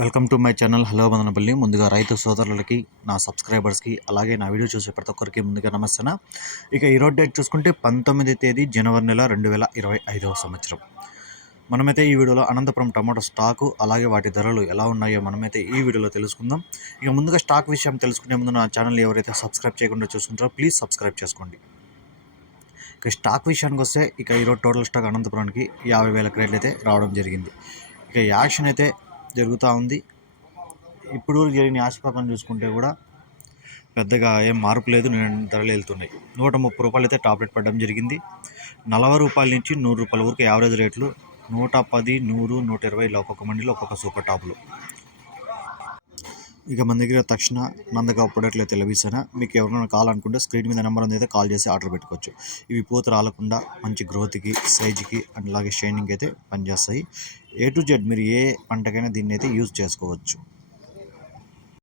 Welcome to my channel. Hello Madanapalle. ముందుగా రైతు సోదరులకి నా సబ్స్క్రైబర్స్కి అలాగే నా వీడియో చూసే ప్రతి ఒక్కరికి ముందుగా నమస్తే ఇక ఈరోజు డేట్ చూసుకుంటే పంతొమ్మిది తేదీ జనవరి నెల రెండు వేల ఇరవై ఐదవ సంవత్సరం. మనమైతే ఈ వీడియోలో అనంతపురం టమాటో స్టాకు అలాగే వాటి ధరలు ఎలా ఉన్నాయో మనమైతే ఈ వీడియోలో తెలుసుకుందాం. ఇక ముందుగా స్టాక్ విషయం తెలుసుకునే ముందు నా ఛానల్ ఎవరైతే సబ్స్క్రైబ్ చేయకుండా చూసుకుంటారో ప్లీజ్ సబ్స్క్రైబ్ చేసుకోండి. ఇక స్టాక్ విషయానికి వస్తే ఇక ఈరోజు టోటల్ స్టాక్ అనంతపురానికి యాభై వేల క్రేట్లు అయితే రావడం జరిగింది. ఇక యాక్షన్ అయితే జరుగుతూ ఉంది. ఇప్పుడు జరిగిన యాష చూసుకుంటే కూడా పెద్దగా ఏం మార్పు లేదు నేను ధరలు వెళ్తున్నాయి. నూట ముప్పై రూపాయలు అయితే టాబ్లెట్ పడడం జరిగింది. నలభై రూపాయల నుంచి నూరు రూపాయల వరకు యావరేజ్ రేట్లు నూట పది నూరు నూట ఇరవైలో ఒక్కొక్క మండిలో ఒక్కొక్క సూపర్ టాపులు. ఇక మన దగ్గర తక్షణ నందగా ప్రొడక్ట్లు లభిస్తానా మీకు ఎవరైనా కావాలనుకుంటే స్క్రీన్ మీద నెంబర్ ఉంది అయితే కాల్ చేసి ఆర్డర్ పెట్టుకోవచ్చు. ఇవి పూత రాలకుండా మంచి గ్రోత్కి సైజుకి అండ్ అలాగే షైనింగ్ అయితే పనిచేస్తాయి. ఏ టు జెడ్ మీరు ఏ పంటకైనా దీన్ని అయితే యూజ్ చేసుకోవచ్చు.